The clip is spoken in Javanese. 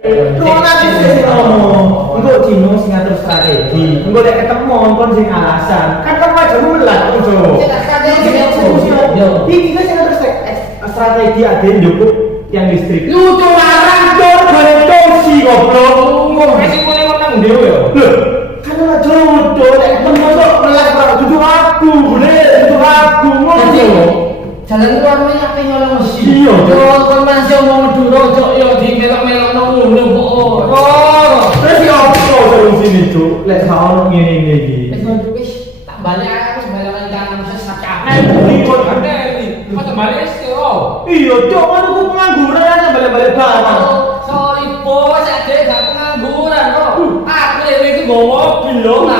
Nanti sih ngomong, engkau dino sing ngatur strategi, engkau lek ketemu kon sing alasan, kan kamu aja mulat itu. Iki kan sing ngatur strategi ada njupuk yang listrik. Lu tuh larang dor tosi goblok. Engkau resikonya kok nang dhewe ya. Lho, kan ora jodoh lek ketemu kok melas karo duduk aku, boleh duduk aku ngono. Jalan keluar ini apa nyolong mesin? Iya, kon masih ngomong dulu, cok, yo di melok-melok ngono kok. Oh, terus yo apa terus sini, Cuk? Lek saono ngene iki. Wis tak balik aku balik nang sesak capek. Iki kok ngene. Kok balik sih, oh. Iya, Cuk, aku pengangguran aja balik-balik barang. Sorry, bos, ade gak pengangguran kok. Aku lek iki bawa mobil lho.